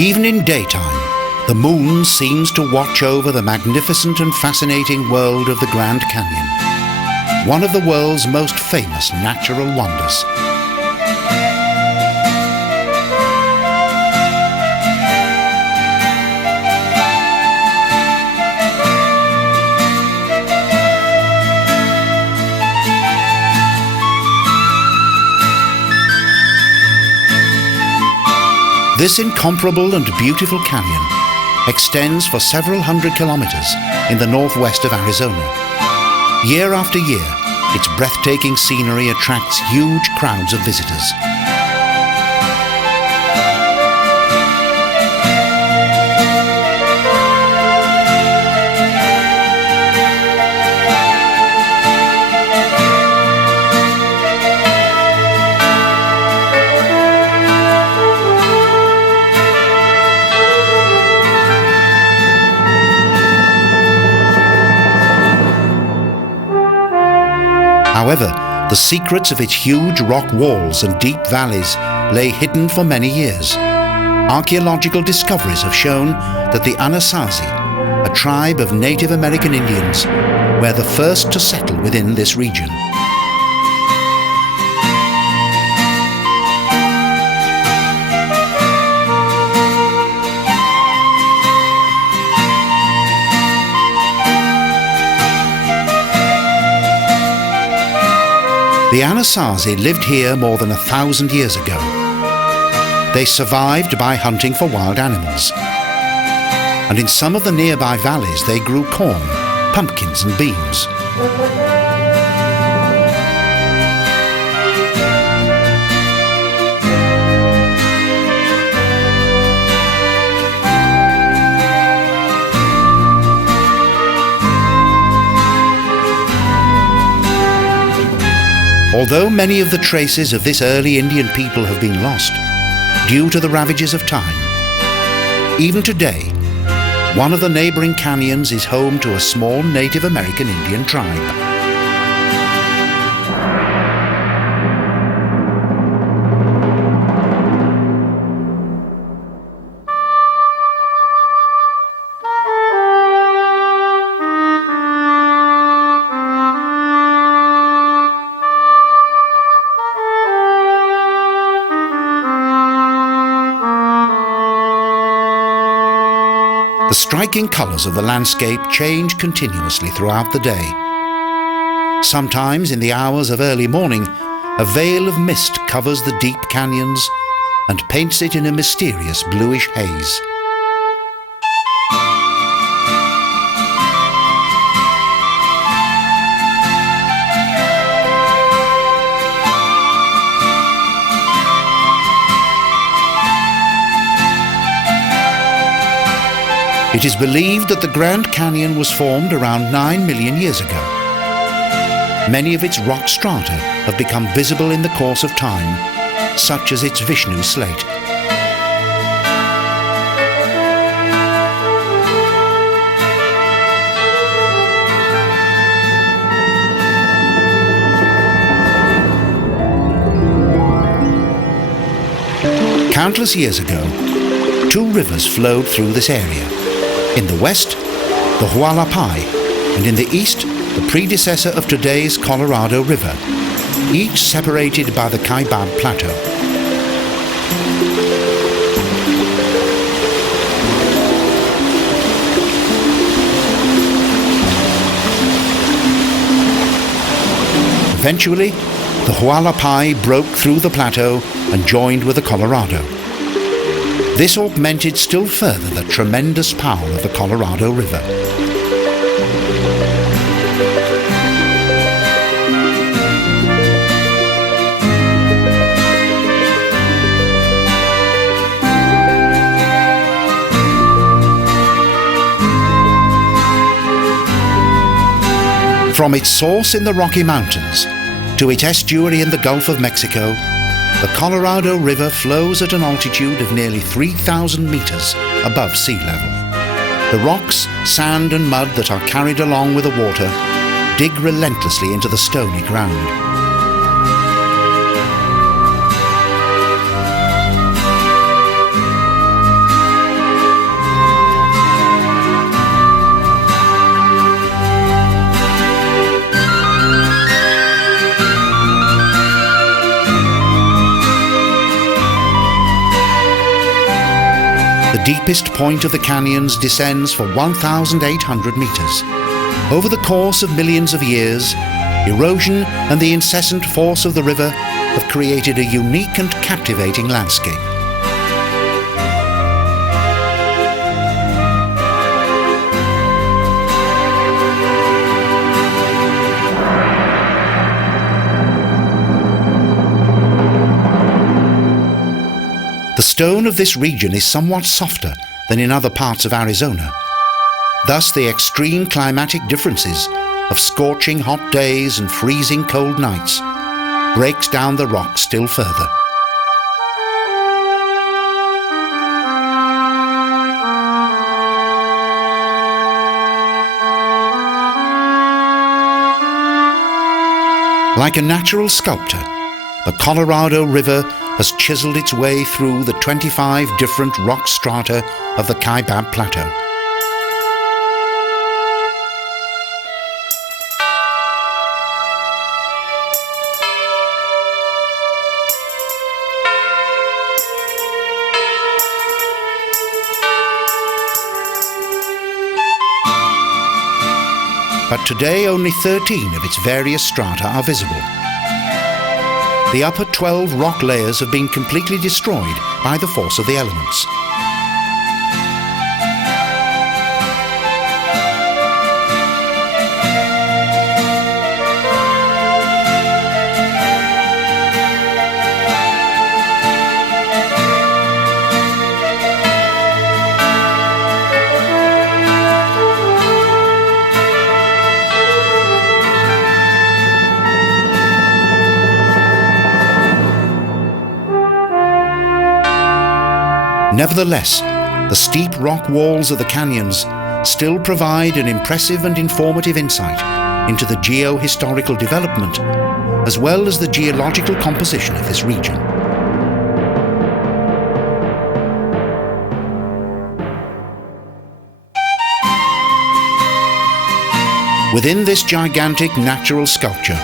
Even in daytime, the moon seems to watch over the magnificent and fascinating world of the Grand Canyon, one of the world's most famous natural wonders. This incomparable and beautiful canyon extends for several hundred kilometers in the northwest of Arizona. Year after year, its breathtaking scenery attracts huge crowds of visitors. However, the secrets of its huge rock walls and deep valleys lay hidden for many years. Archaeological discoveries have shown that the Anasazi, a tribe of Native American Indians, were the first to settle within this region. The Anasazi lived here more than 1,000 years ago. They survived by hunting for wild animals. And in some of the nearby valleys they grew corn, pumpkins and beans. Although many of the traces of this early Indian people have been lost due to the ravages of time, even today, one of the neighboring canyons is home to a small Native American Indian tribe. The striking colours of the landscape change continuously throughout the day. Sometimes in the hours of early morning, a veil of mist covers the deep canyons and paints it in a mysterious bluish haze. It is believed that the Grand Canyon was formed around 9 million years ago. Many of its rock strata have become visible in the course of time, such as its Vishnu slate. Countless years ago, two rivers flowed through this area. In the west, the Hualapai, and in the east, the predecessor of today's Colorado River, each separated by the Kaibab Plateau. Eventually, the Hualapai broke through the plateau and joined with the Colorado. This augmented still further the tremendous power of the Colorado River. From its source in the Rocky Mountains to its estuary in the Gulf of Mexico, the Colorado River flows at an altitude of nearly 3,000 meters above sea level. The rocks, sand and mud that are carried along with the water dig relentlessly into the stony ground. deepest point of the canyons descends for 1,800 meters. Over the course of millions of years, erosion and the incessant force of the river have created a unique and captivating landscape. The stone of this region is somewhat softer than in other parts of Arizona. Thus, the extreme climatic differences of scorching hot days and freezing cold nights breaks down the rock still further. Like a natural sculptor, the Colorado River has chiseled its way through the 25 different rock strata of the Kaibab Plateau. But today only 13 of its various strata are visible. The upper 12 rock layers have been completely destroyed by the force of the elements. Nevertheless, the steep rock walls of the canyons still provide an impressive and informative insight into the geo-historical development as well as the geological composition of this region. Within this gigantic natural sculpture,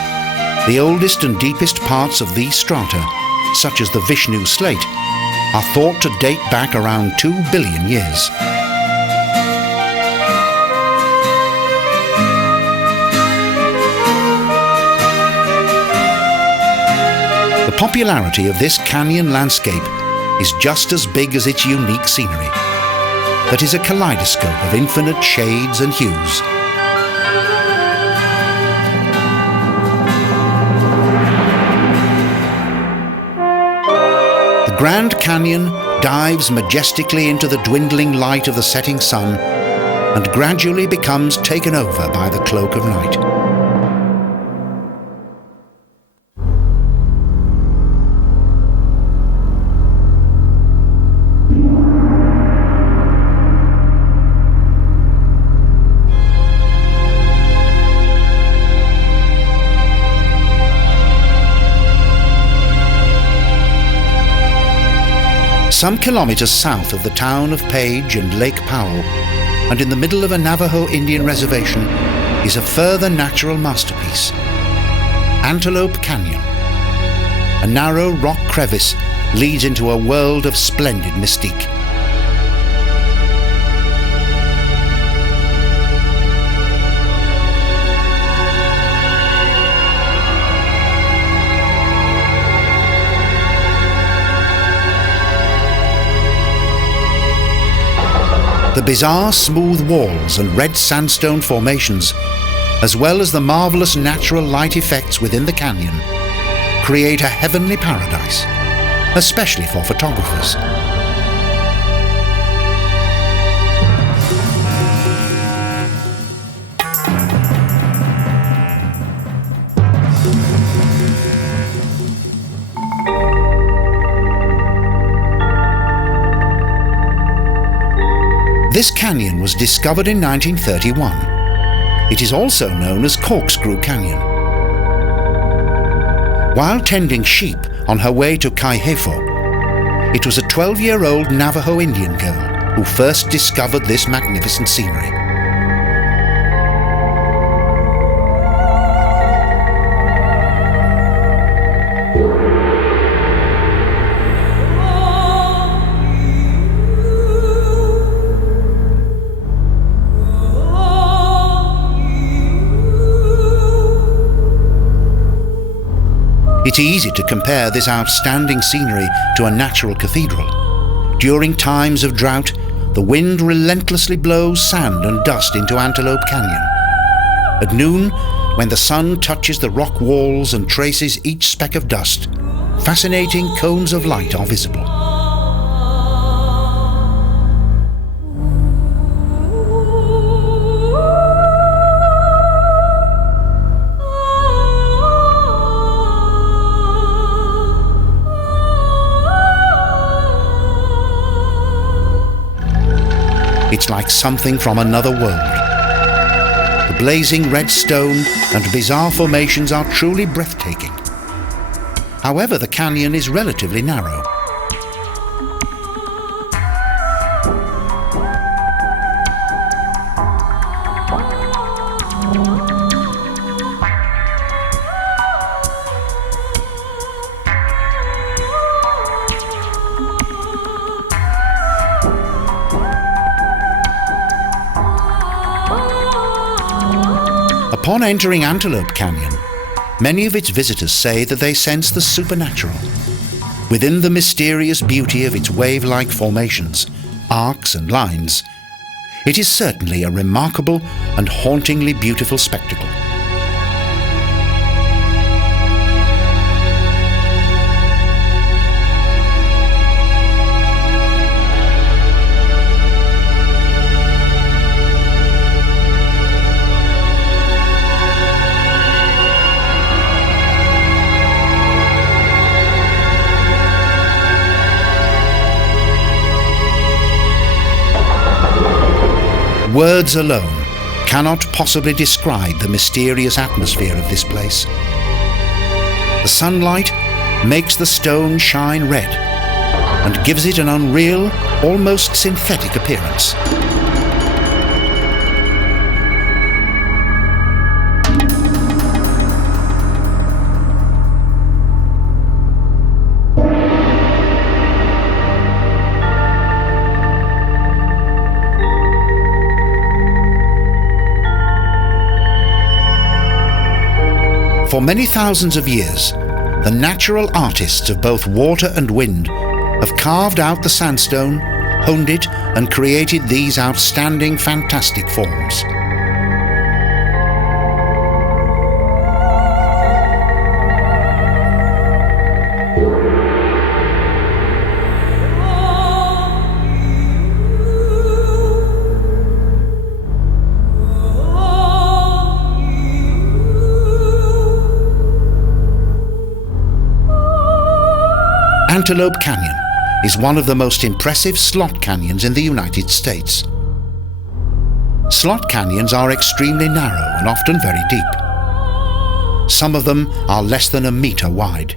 the oldest and deepest parts of these strata, such as the Vishnu Slate, are thought to date back around 2 billion years. The popularity of this canyon landscape is just as big as its unique scenery, that is a kaleidoscope of infinite shades and hues. The Grand Canyon dives majestically into the dwindling light of the setting sun and gradually becomes taken over by the cloak of night. Some kilometers south of the town of Page and Lake Powell, and in the middle of a Navajo Indian reservation, is a further natural masterpiece, Antelope Canyon. A narrow rock crevice leads into a world of splendid mystique. The bizarre smooth walls and red sandstone formations, as well as the marvellous natural light effects within the canyon, create a heavenly paradise, especially for photographers. This canyon was discovered in 1931. It is also known as Corkscrew Canyon. While tending sheep on her way to Kaihefo, it was a 12-year-old Navajo Indian girl who first discovered this magnificent scenery. It's easy to compare this outstanding scenery to a natural cathedral. During times of drought, the wind relentlessly blows sand and dust into Antelope Canyon. At noon, when the sun touches the rock walls and traces each speck of dust, fascinating cones of light are visible. It's like something from another world. The blazing red stone and bizarre formations are truly breathtaking. However, the canyon is relatively narrow. Upon entering Antelope Canyon, many of its visitors say that they sense the supernatural. Within the mysterious beauty of its wave-like formations, arcs and lines, it is certainly a remarkable and hauntingly beautiful spectacle. Words alone cannot possibly describe the mysterious atmosphere of this place. The sunlight makes the stone shine red and gives it an unreal, almost synthetic appearance. For many thousands of years, the natural artists of both water and wind have carved out the sandstone, honed it, and created these outstanding, fantastic forms. Antelope Canyon is one of the most impressive slot canyons in the United States. Slot canyons are extremely narrow and often very deep. Some of them are less than a meter wide.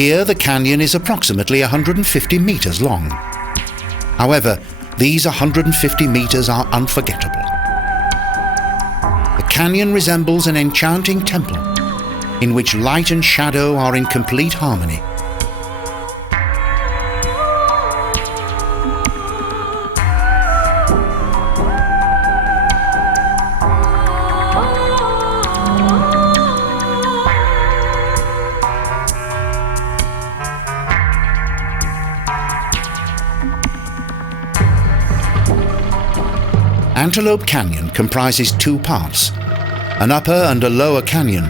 Here, the canyon is approximately 150 meters long. However, these 150 meters are unforgettable. The canyon resembles an enchanting temple in which light and shadow are in complete harmony. Antelope Canyon comprises two parts, an upper and a lower canyon.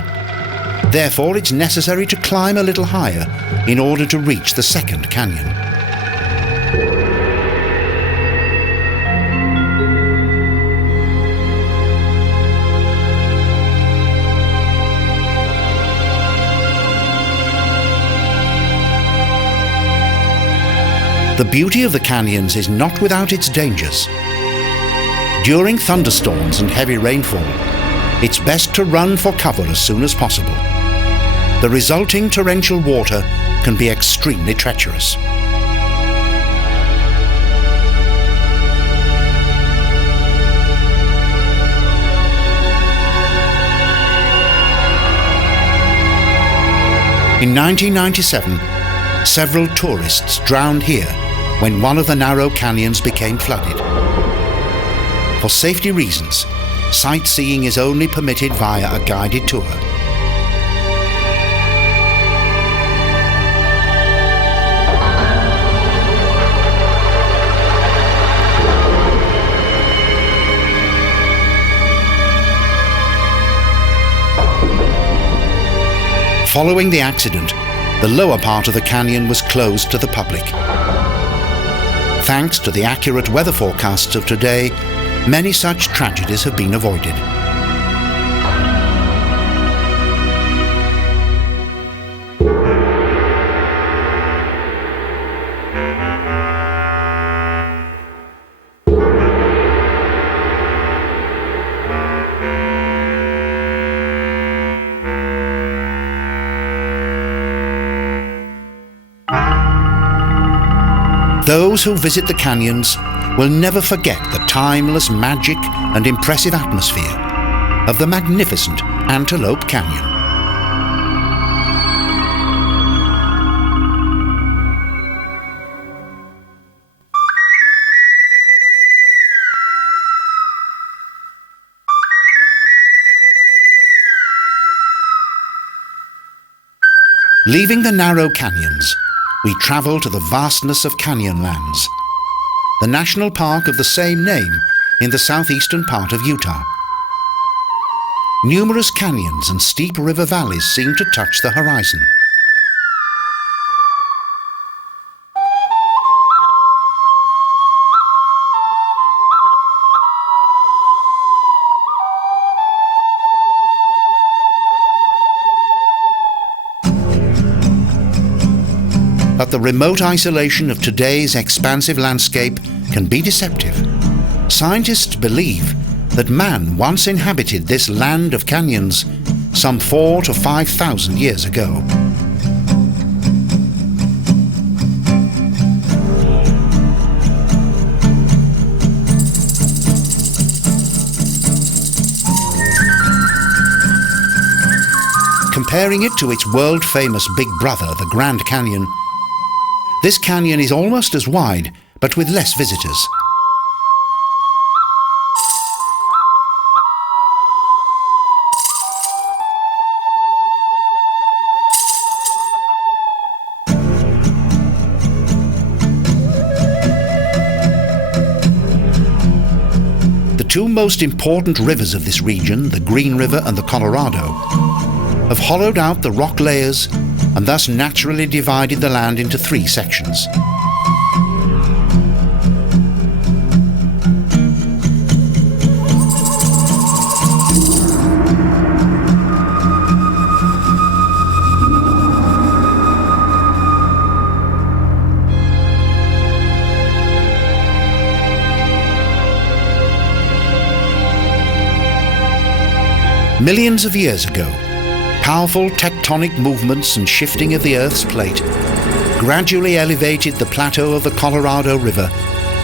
Therefore, it's necessary to climb a little higher in order to reach the second canyon. The beauty of the canyons is not without its dangers. During thunderstorms and heavy rainfall, it's best to run for cover as soon as possible. The resulting torrential water can be extremely treacherous. In 1997, several tourists drowned here when one of the narrow canyons became flooded. For safety reasons, sightseeing is only permitted via a guided tour. Following the accident, the lower part of the canyon was closed to the public. Thanks to the accurate weather forecasts of today, many such tragedies have been avoided. Those who visit the canyons will never forget the timeless magic and impressive atmosphere of the magnificent Antelope Canyon. Leaving the narrow canyons, we travel to the vastness of Canyonlands, the national park of the same name in the southeastern part of Utah. Numerous canyons and steep river valleys seem to touch the horizon. But the remote isolation of today's expansive landscape can be deceptive. Scientists believe that man once inhabited this land of canyons some 4,000 to 5,000 years ago. Comparing it to its world-famous big brother, the Grand Canyon, this canyon is almost as wide, but with less visitors. The two most important rivers of this region, the Green River and the Colorado, have hollowed out the rock layers and thus naturally divided the land into three sections. Millions of years ago, powerful tectonic movements and shifting of the Earth's plate gradually elevated the plateau of the Colorado River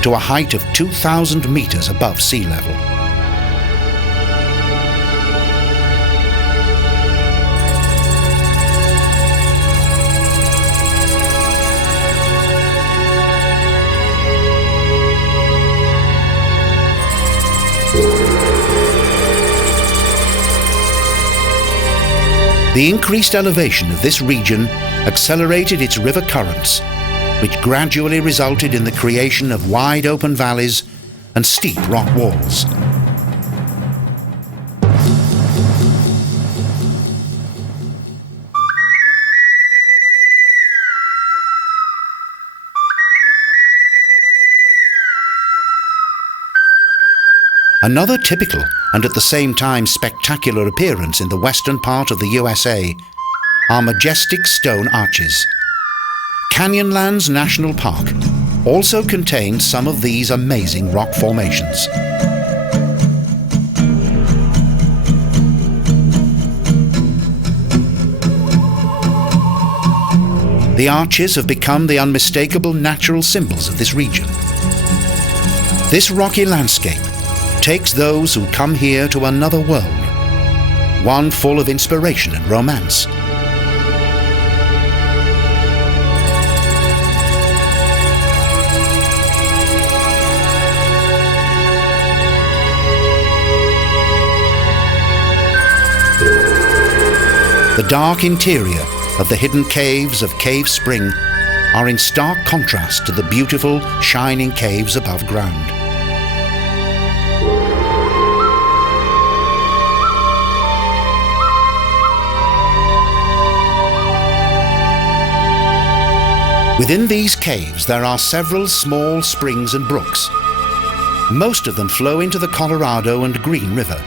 to a height of 2,000 meters above sea level. The increased elevation of this region accelerated its river currents, which gradually resulted in the creation of wide open valleys and steep rock walls. Another typical and at the same time spectacular appearance in the western part of the U.S.A. are majestic stone arches. Canyonlands National Park also contains some of these amazing rock formations. The arches have become the unmistakable natural symbols of this region. This rocky landscape takes those who come here to another world, one full of inspiration and romance. The dark interior of the hidden caves of Cave Spring are in stark contrast to the beautiful, shining caves above ground. Within these caves there are several small springs and brooks. Most of them flow into the Colorado and Green River.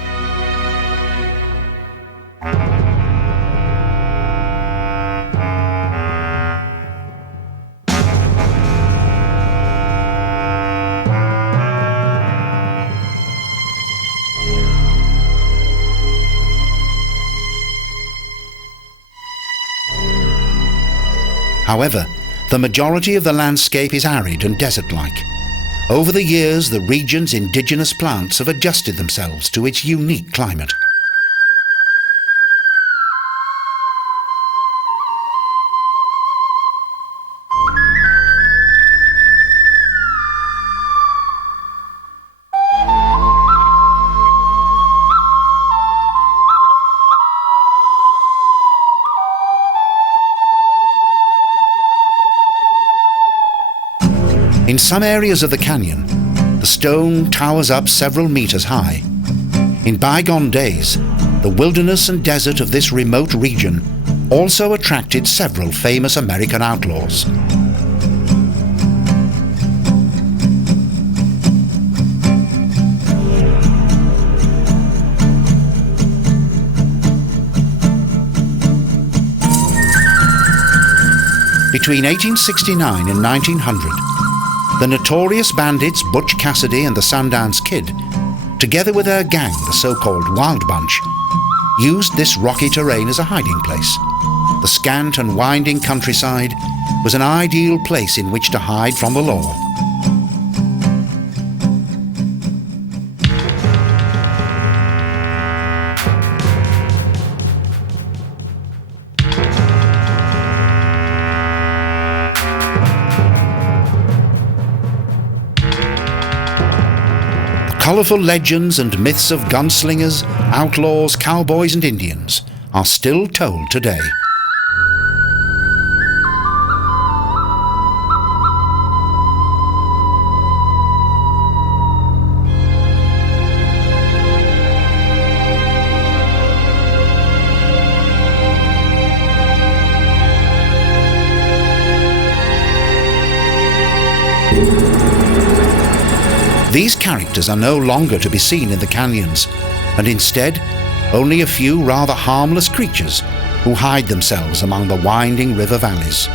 However, the majority of the landscape is arid and desert-like. Over the years, the region's indigenous plants have adjusted themselves to its unique climate. In some areas of the canyon, the stone towers up several meters high. In bygone days, the wilderness and desert of this remote region also attracted several famous American outlaws. Between 1869 and 1900, the notorious bandits Butch Cassidy and the Sundance Kid, together with their gang, the so-called Wild Bunch, used this rocky terrain as a hiding place. The scant and winding countryside was an ideal place in which to hide from the law. Colourful legends and myths of gunslingers, outlaws, cowboys and Indians are still told today. These characters are no longer to be seen in the canyons, and instead, only a few rather harmless creatures who hide themselves among the winding river valleys.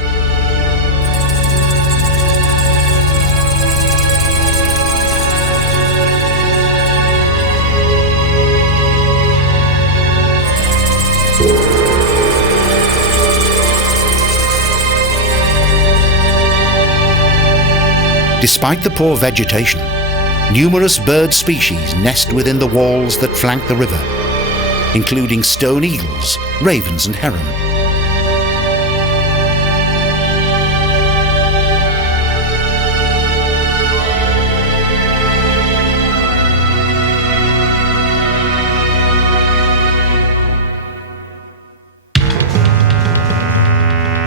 Despite the poor vegetation, numerous bird species nest within the walls that flank the river, including stone eagles, ravens and heron.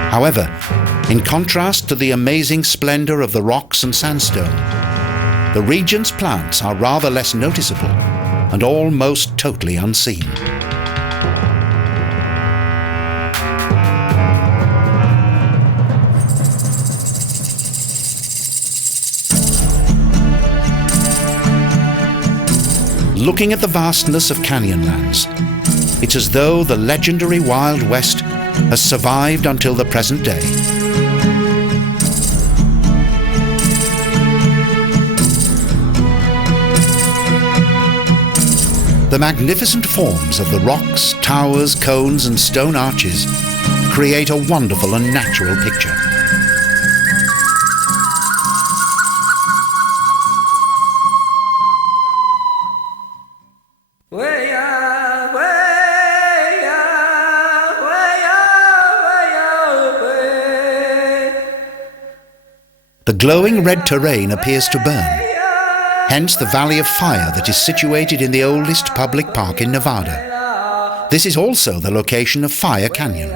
However, in contrast to the amazing splendor of the rocks and sandstone, the region's plants are rather less noticeable and almost totally unseen. Looking at the vastness of Canyonlands, it's as though the legendary Wild West has survived until the present day. The magnificent forms of the rocks, towers, cones and stone arches create a wonderful and natural picture. The glowing red terrain appears to burn, hence the Valley of Fire that is situated in the oldest public park in Nevada. This is also the location of Fire Canyon.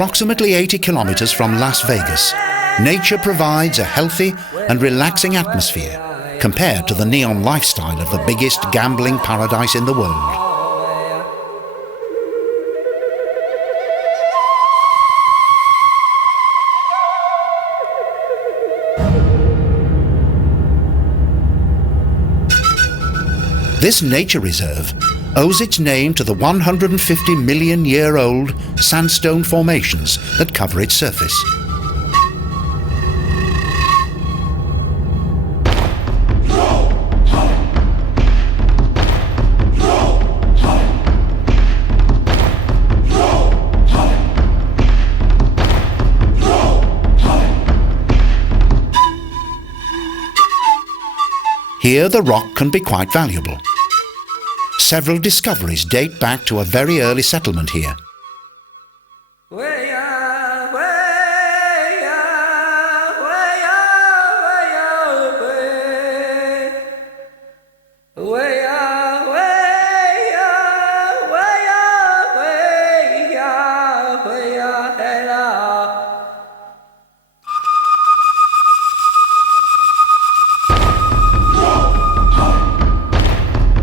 Approximately 80 kilometers from Las Vegas, nature provides a healthy and relaxing atmosphere compared to the neon lifestyle of the biggest gambling paradise in the world. This nature reserve owes its name to the 150 million year old sandstone formations that cover its surface. Here the rock can be quite valuable. Several discoveries date back to a very early settlement here.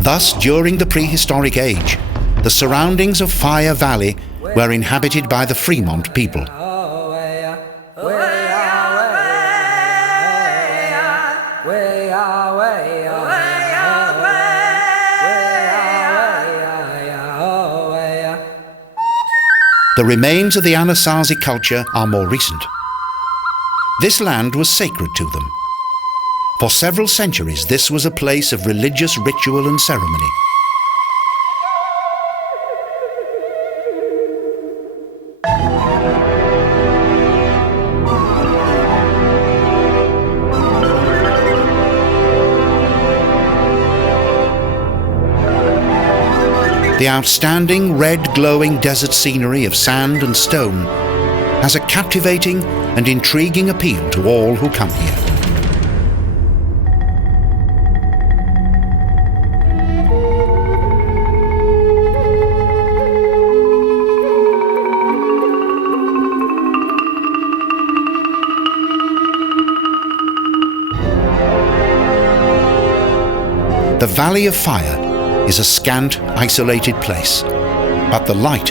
Thus, during the prehistoric age, the surroundings of Fire Valley were inhabited by the Fremont people. The remains of the Anasazi culture are more recent. This land was sacred to them. For several centuries, this was a place of religious ritual and ceremony. The outstanding red glowing desert scenery of sand and stone has a captivating and intriguing appeal to all who come here. The Valley of Fire is a scant, isolated place, but the light,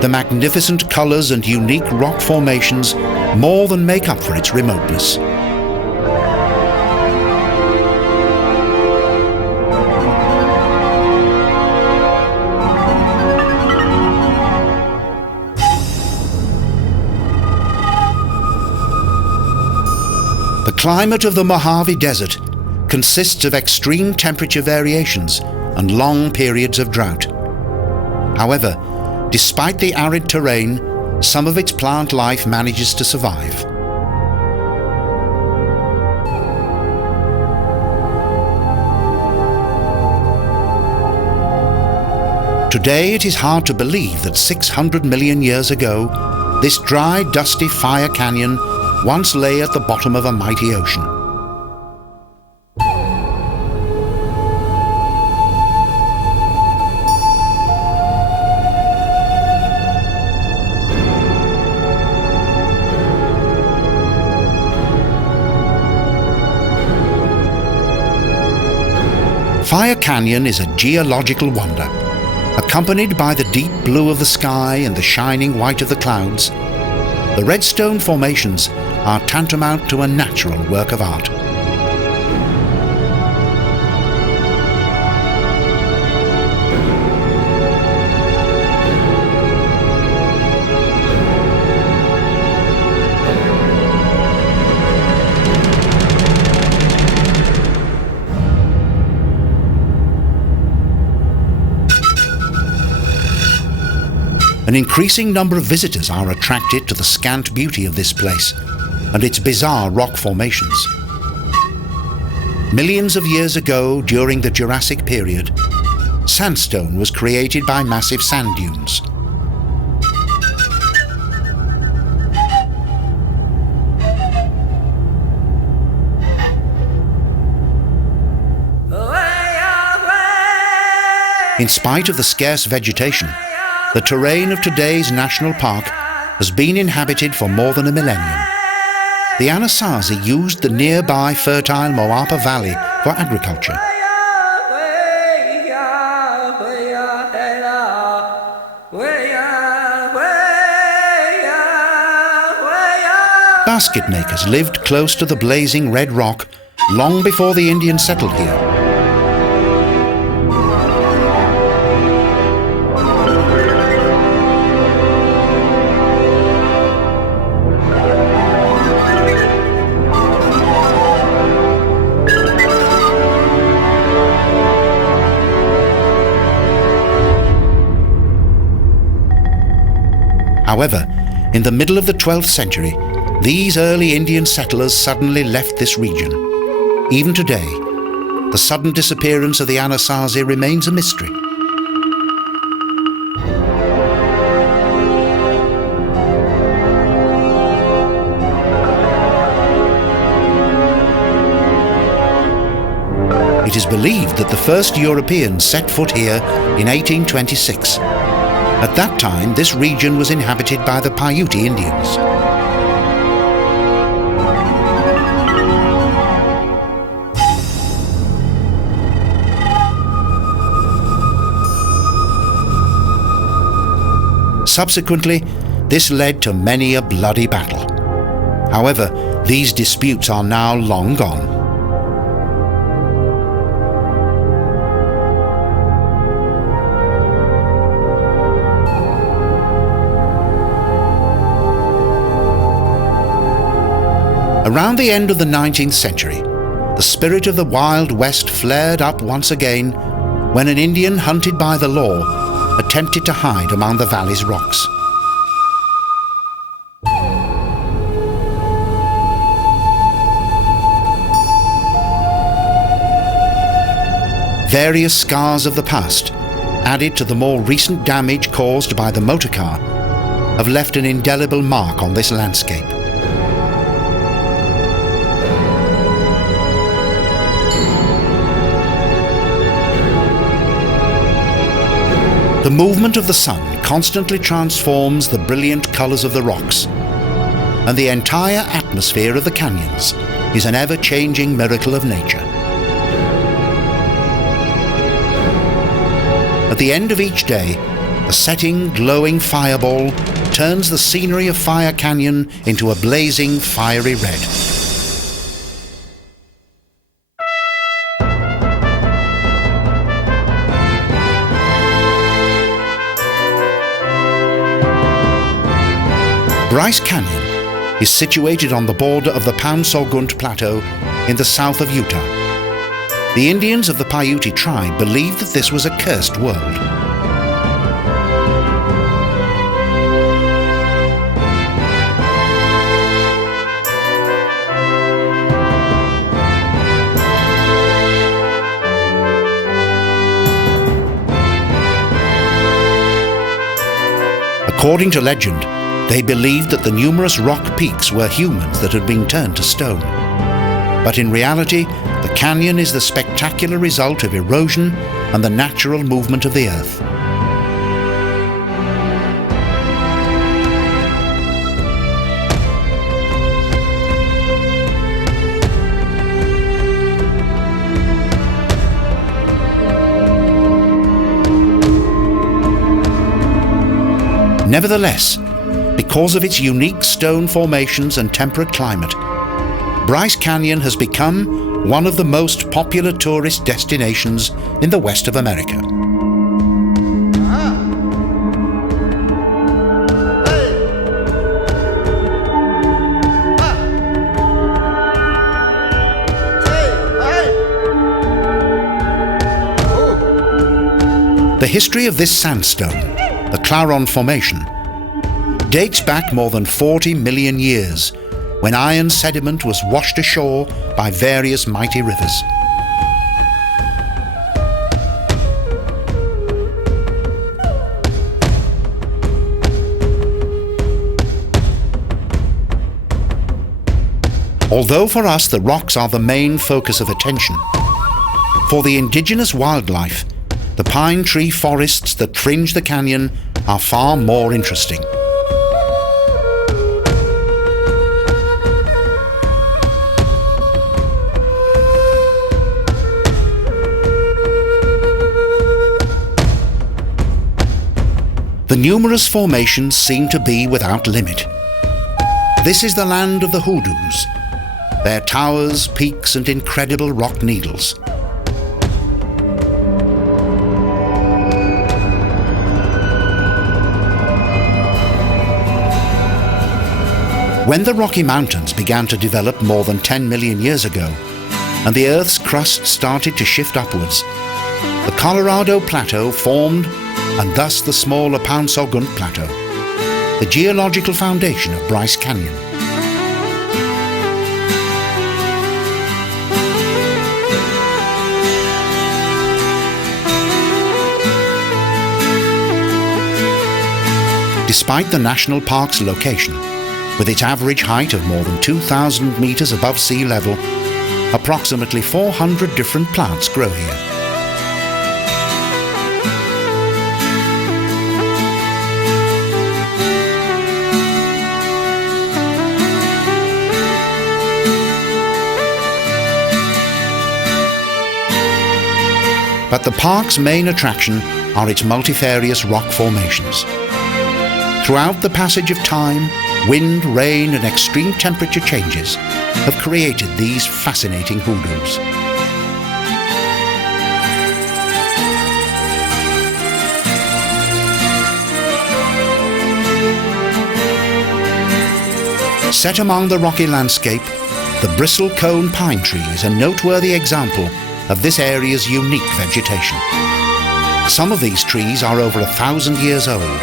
the magnificent colours and unique rock formations more than make up for its remoteness. The climate of the Mojave Desert consists of extreme temperature variations and long periods of drought. However, despite the arid terrain, some of its plant life manages to survive. Today it is hard to believe that 600 million years ago, this dry, dusty Fire Canyon once lay at the bottom of a mighty ocean. Fire Canyon is a geological wonder. Accompanied by the deep blue of the sky and the shining white of the clouds, the redstone formations are tantamount to a natural work of art. An increasing number of visitors are attracted to the scant beauty of this place and its bizarre rock formations. Millions of years ago, during the Jurassic period, sandstone was created by massive sand dunes. In spite of the scarce vegetation, the terrain of today's national park has been inhabited for more than a millennium. The Anasazi used the nearby fertile Moapa Valley for agriculture. Basket makers lived close to the blazing red rock long before the Indians settled here. However, in the middle of the 12th century, these early Indian settlers suddenly left this region. Even today, the sudden disappearance of the Anasazi remains a mystery. It is believed that the first Europeans set foot here in 1826. At that time, this region was inhabited by the Paiute Indians. Subsequently, this led to many a bloody battle. However, these disputes are now long gone. Around the end of the 19th century, the spirit of the Wild West flared up once again when an Indian hunted by the law attempted to hide among the valley's rocks. Various scars of the past, added to the more recent damage caused by the motor car, have left an indelible mark on this landscape. The movement of the sun constantly transforms the brilliant colours of the rocks, and the entire atmosphere of the canyons is an ever-changing miracle of nature. At the end of each day, a setting, glowing fireball turns the scenery of Fire Canyon into a blazing, fiery red. Bryce Canyon is situated on the border of the Paunsaugunt Plateau in the south of Utah. The Indians of the Paiute tribe believed that this was a cursed world. According to legend, they believed that the numerous rock peaks were humans that had been turned to stone. But in reality, the canyon is the spectacular result of erosion and the natural movement of the earth. Nevertheless, because of its unique stone formations and temperate climate, Bryce Canyon has become one of the most popular tourist destinations in the west of America. The history of this sandstone, the Claron Formation, dates back more than 40 million years, when iron sediment was washed ashore by various mighty rivers. Although for us the rocks are the main focus of attention, for the indigenous wildlife, the pine tree forests that fringe the canyon are far more interesting. The numerous formations seem to be without limit. This is the land of the hoodoos, their towers, peaks, and incredible rock needles. When the Rocky Mountains began to develop more than 10 million years ago, and the Earth's crust started to shift upwards, the Colorado Plateau formed, and thus the smaller Paunsaugunt Plateau, the geological foundation of Bryce Canyon. Despite the national park's location, with its average height of more than 2,000 meters above sea level, approximately 400 different plants grow here. But the park's main attraction are its multifarious rock formations. Throughout the passage of time, wind, rain, and extreme temperature changes have created these fascinating hoodoos. Set among the rocky landscape, the bristle cone pine tree is a noteworthy example of this area's unique vegetation. Some of these trees are over 1,000 years old.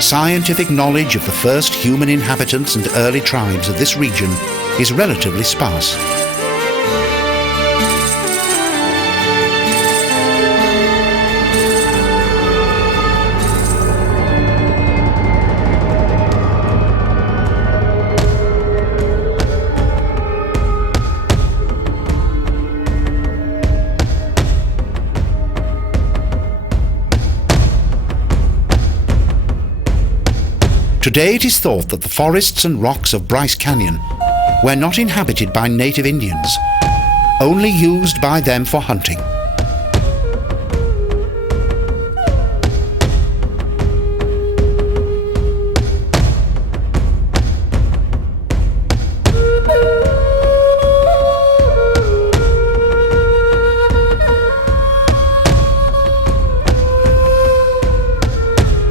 Scientific knowledge of the first human inhabitants and early tribes of this region is relatively sparse. Today it is thought that the forests and rocks of Bryce Canyon were not inhabited by native Indians, only used by them for hunting.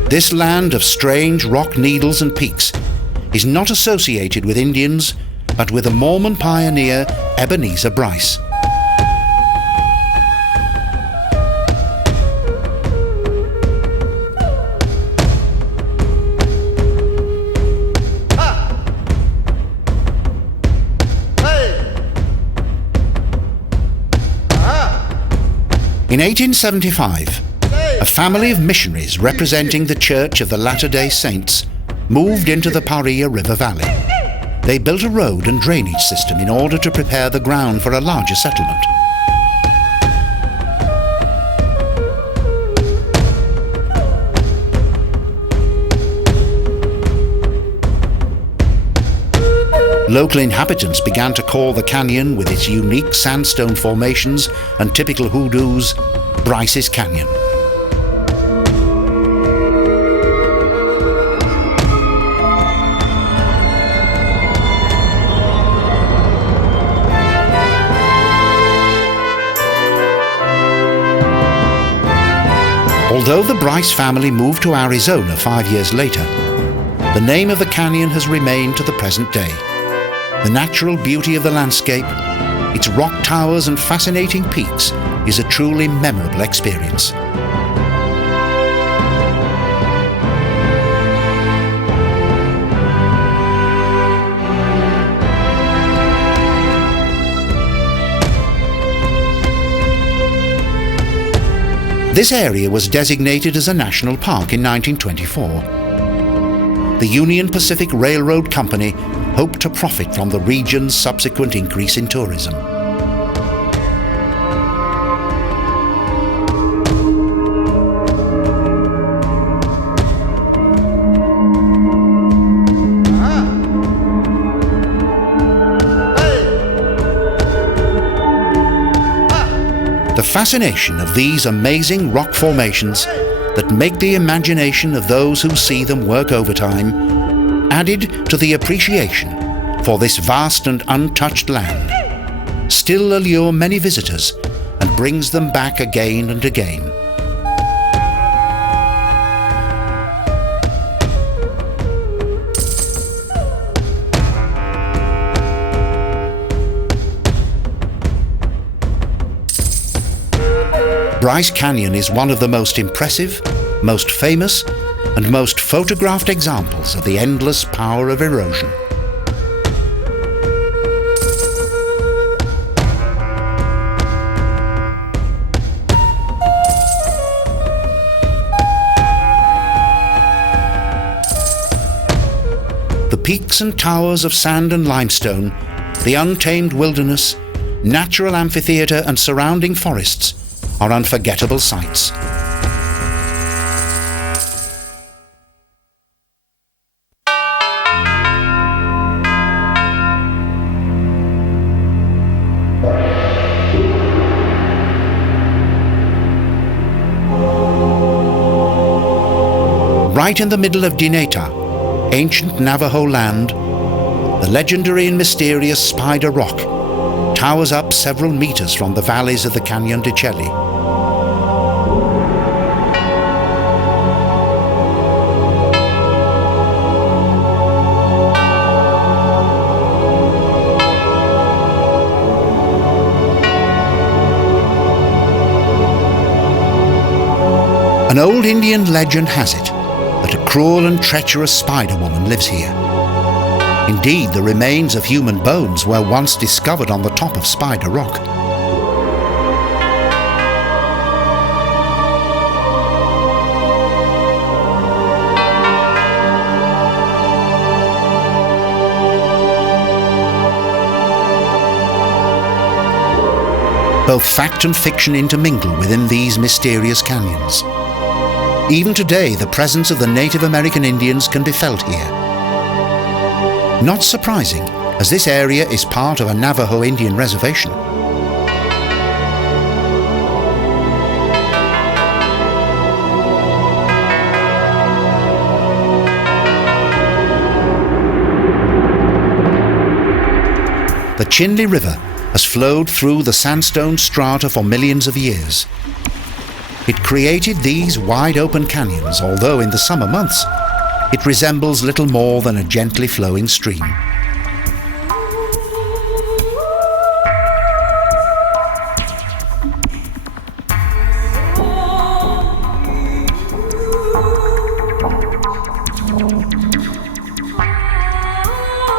This land of strange rock needles and peaks is not associated with Indians, but with a Mormon pioneer, Ebenezer Bryce. In 1875, a family of missionaries representing the Church of the Latter-day Saints moved into the Paria River Valley. They built a road and drainage system in order to prepare the ground for a larger settlement. Local inhabitants began to call the canyon, with its unique sandstone formations and typical hoodoos, Bryce's Canyon. Although the Bryce family moved to Arizona 5 years later, the name of the canyon has remained to the present day. The natural beauty of the landscape, its rock towers and fascinating peaks, is a truly memorable experience. This area was designated as a national park in 1924. The Union Pacific Railroad Company hoped to profit from the region's subsequent increase in tourism. The fascination of these amazing rock formations that make the imagination of those who see them work overtime added to the appreciation for this vast and untouched land, still allure many visitors and brings them back again and again. Bryce Canyon is one of the most impressive, most famous, and most photographed examples of the endless power of erosion. The peaks and towers of sand and limestone, the untamed wilderness, natural amphitheatre and surrounding forests are unforgettable sights. Right in the middle of Dineta, ancient Navajo land, the legendary and mysterious Spider Rock towers up several meters from the valleys of the Canyon de Chelly. An old Indian legend has it that a cruel and treacherous spider woman lives here. Indeed, the remains of human bones were once discovered on the top of Spider Rock. Both fact and fiction intermingle within these mysterious canyons. Even today, the presence of the Native American Indians can be felt here. Not surprising, as this area is part of a Navajo Indian reservation. The Chinle River has flowed through the sandstone strata for millions of years. It created these wide-open canyons, although in the summer months, it resembles little more than a gently flowing stream.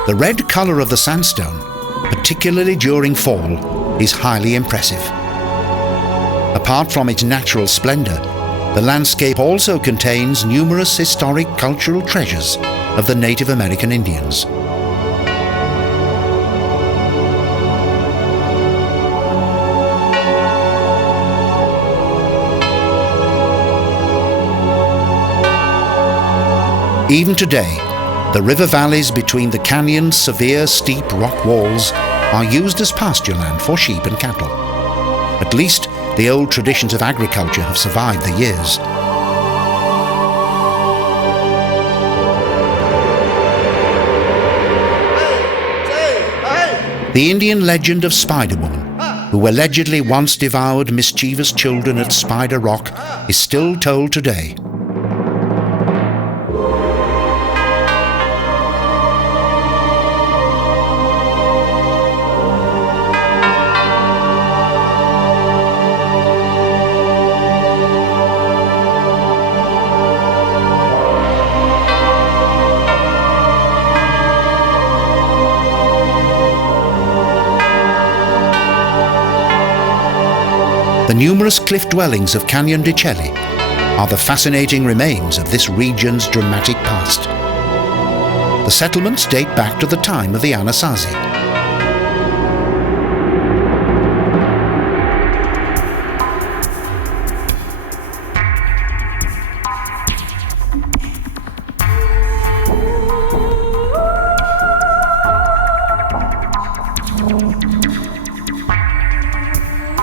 The red color of the sandstone, particularly during fall, is highly impressive. Apart from its natural splendor, the landscape also contains numerous historic cultural treasures of the Native American Indians. Even today, the river valleys between the canyon's severe steep rock walls are used as pasture land for sheep and cattle. At least, the old traditions of agriculture have survived the years. The Indian legend of Spider Woman, who allegedly once devoured mischievous children at Spider Rock, is still told today. The numerous cliff dwellings of Canyon de Chelly are the fascinating remains of this region's dramatic past. The settlements date back to the time of the Anasazi.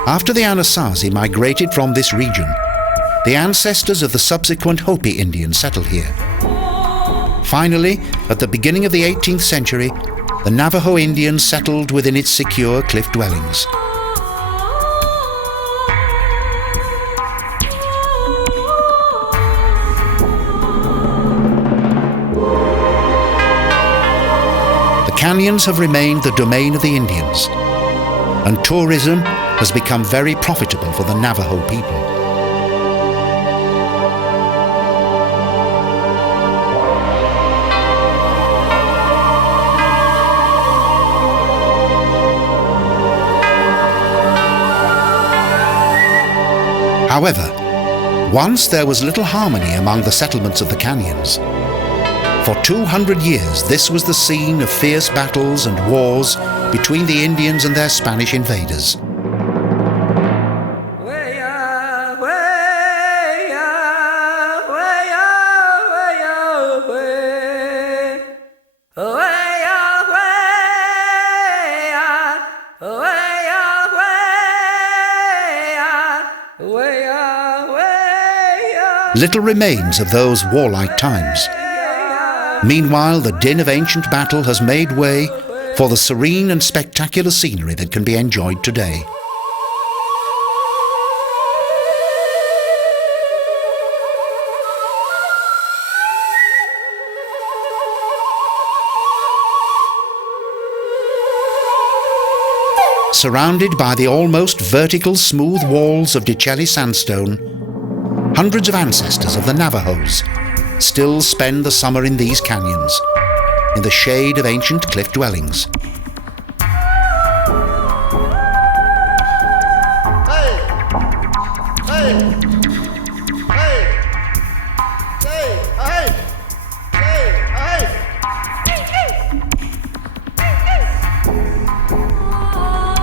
After the Anasazi migrated from this region, the ancestors of the subsequent Hopi Indians settled here. Finally, at the beginning of the 18th century, the Navajo Indians settled within its secure cliff dwellings. The canyons have remained the domain of the Indians, and tourism has become very profitable for the Navajo people. However, once there was little harmony among the settlements of the canyons. For 200 years, this was the scene of fierce battles and wars between the Indians and their Spanish invaders. Little remains of those warlike times. Meanwhile, the din of ancient battle has made way for the serene and spectacular scenery that can be enjoyed today. Surrounded by the almost vertical smooth walls of de Chelly sandstone, hundreds of ancestors of the Navajos still spend the summer in these canyons, in the shade of ancient cliff dwellings.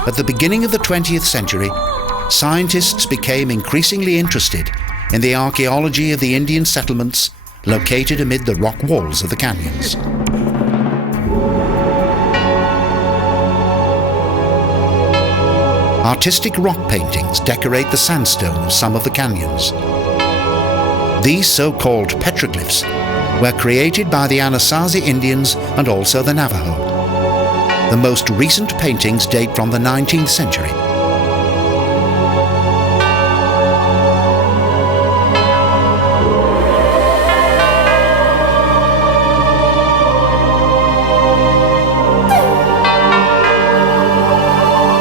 At the beginning of the 20th century, scientists became increasingly interested in the archaeology of the Indian settlements located amid the rock walls of the canyons. Artistic rock paintings decorate the sandstone of some of the canyons. These so-called petroglyphs were created by the Anasazi Indians and also the Navajo. The most recent paintings date from the 19th century.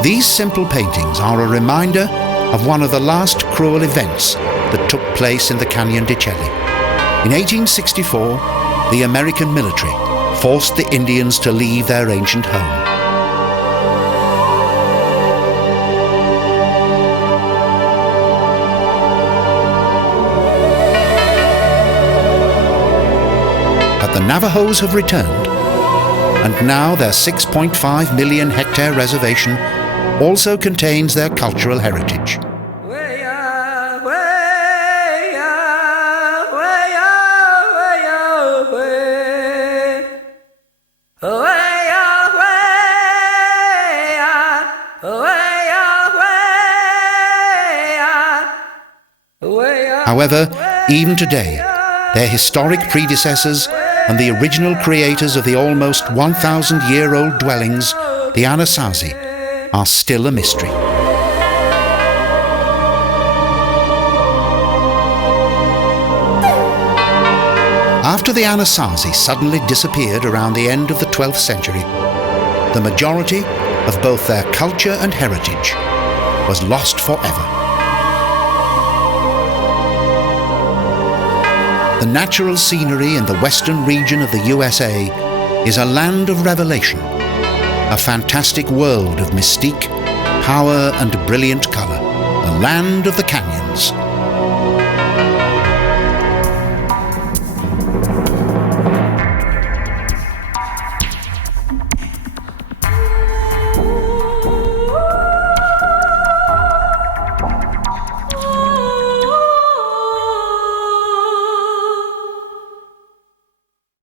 These simple paintings are a reminder of one of the last cruel events that took place in the Canyon de Chelly. In 1864, the American military forced the Indians to leave their ancient home. But the Navajos have returned, and now their 6.5 million hectare reservation also contains their cultural heritage. However, even today, their historic predecessors and the original creators of the almost 1,000-year-old dwellings, the Anasazi, are still a mystery. After the Anasazi suddenly disappeared around the end of the 12th century, the majority of both their culture and heritage was lost forever. The natural scenery in the western region of the U.S.A. is a land of revelation, a fantastic world of mystique, power and brilliant colour. a land of the canyons.